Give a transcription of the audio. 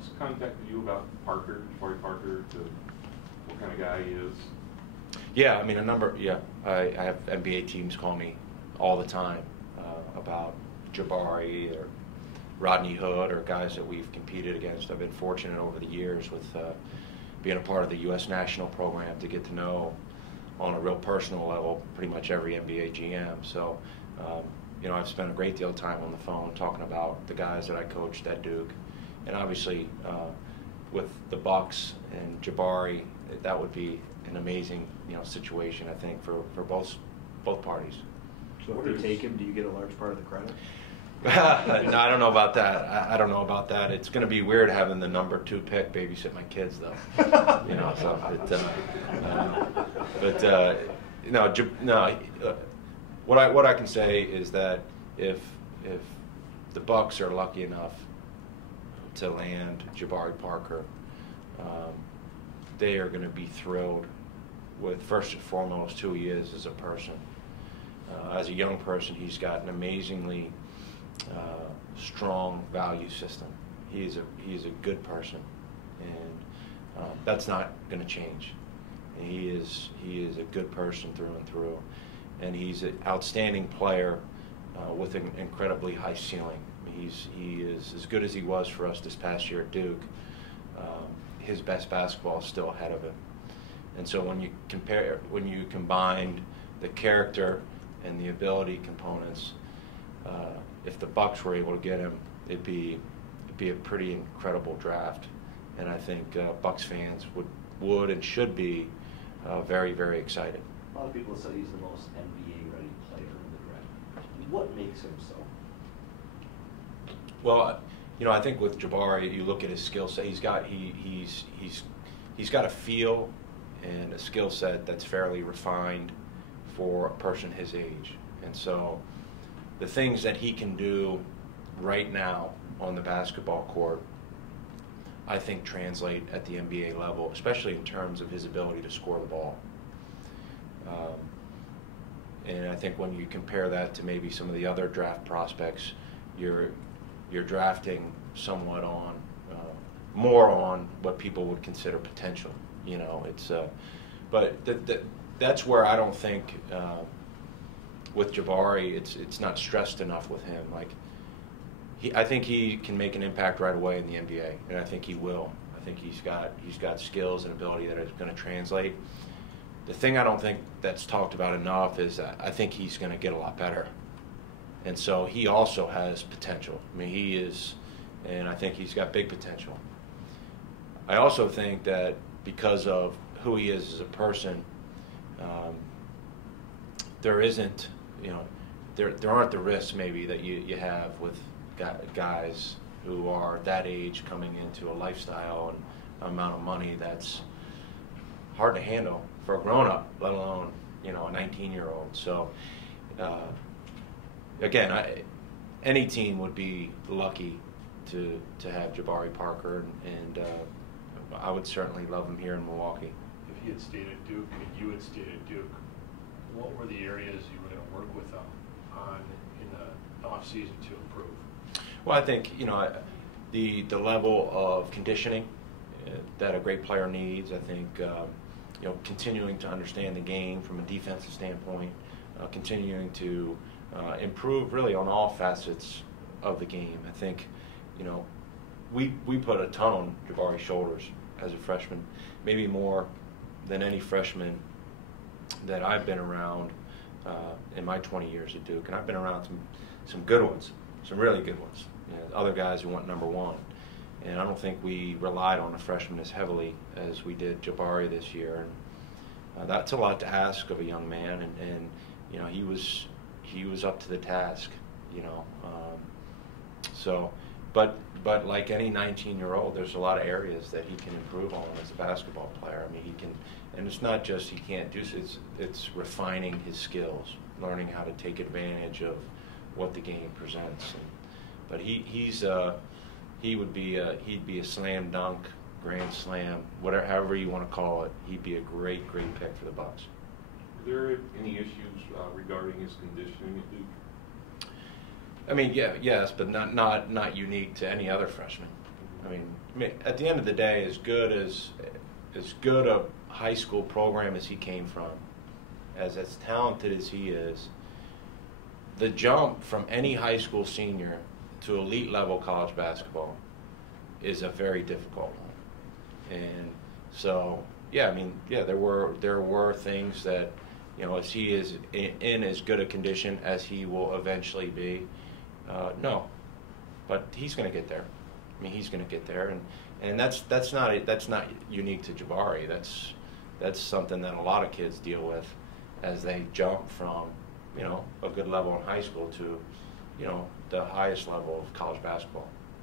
Bucks contacted you about Parker, Jabari Parker, what kind of guy he is? Yeah, I mean I have NBA teams call me all the time about Jabari or Rodney Hood or guys that we've competed against. I've been fortunate over the years with being a part of the U.S. national program to get to know on a real personal level pretty much every NBA GM. So, I've spent a great deal of time on the phone talking about the guys that I coached at Duke. And obviously, with the Bucks and Jabari, that would be an amazing, situation, I think, for both parties. So if you take him, do you get a large part of the credit? No, I don't know about that. I don't know about that. It's going to be weird having the number 2 pick babysit my kids, though. What I can say is that if the Bucks are lucky enough to land Jabari Parker, they are going to be thrilled with, first and foremost, who he is as a person. As a young person, he's got an amazingly strong value system. He is a good person, and that's not going to change. He is a good person through and through, and he's an outstanding player with an incredibly high ceiling. He is as good as he was for us this past year at Duke. His best basketball is still ahead of him, and so when you combine the character and the ability components, if the Bucks were able to get him, it'd be a pretty incredible draft, and I think Bucks fans would and should be very, very excited. A lot of people say he's the most NBA-ready player in the draft. What makes him so? Well, I think with Jabari, you look at his skill set. He's got a feel and a skill set that's fairly refined for a person his age, and so the things that he can do right now on the basketball court, I think translate at the NBA level, especially in terms of his ability to score the ball. And I think when you compare that to maybe some of the other draft prospects, you're drafting somewhat on more on what people would consider potential. But that's where I don't think with Jabari it's not stressed enough with him. I think he can make an impact right away in the NBA, and I think he will. I think he's got skills and ability that is going to translate. The thing I don't think that's talked about enough is that I think he's going to get a lot better, and so he also has potential. I mean, he is, and I think he's got big potential. I also think that because of who he is as a person, there isn't, there aren't the risks maybe that you have with guys who are that age coming into a lifestyle and amount of money that's hard to handle for a grown-up, let alone a 19-year-old. So again, any team would be lucky to have Jabari Parker, and I would certainly love him here in Milwaukee. If he had stayed at Duke and you had stayed at Duke, what were the areas you were going to work with him on in the off-season to improve? Well, I think the level of conditioning that a great player needs. I think continuing to understand the game from a defensive standpoint, continuing to improve really on all facets of the game. I think we put a ton on Jabari's shoulders as a freshman, maybe more than any freshman that I've been around in my 20 years at Duke, and I've been around some good ones, some really good ones. Other guys who went number 1, and I don't think we relied on a freshman as heavily as we did Jabari this year. And that's a lot to ask of a young man, and he was up to the task. But like any 19-year-old, there's a lot of areas that he can improve on as a basketball player. I mean, he can, and it's not just he can't do so, it's refining his skills, learning how to take advantage of what the game presents. But he'd be a slam dunk, grand slam, whatever, however you want to call it. He'd be a great pick for the Bucks. Are there any issues regarding his conditioning at Duke? I mean, yes, but not unique to any other freshman. I mean, at the end of the day, as good a high school program as he came from, as talented as he is, the jump from any high school senior to elite level college basketball is a very difficult one. And so, yeah, I mean, yeah, there were things that, you know, as he is in as good a condition as he will eventually be, no, but he's going to get there. I mean, he's going to get there, and that's not unique to Jabari. That's something that a lot of kids deal with as they jump from, you know, a good level in high school to, you know, the highest level of college basketball.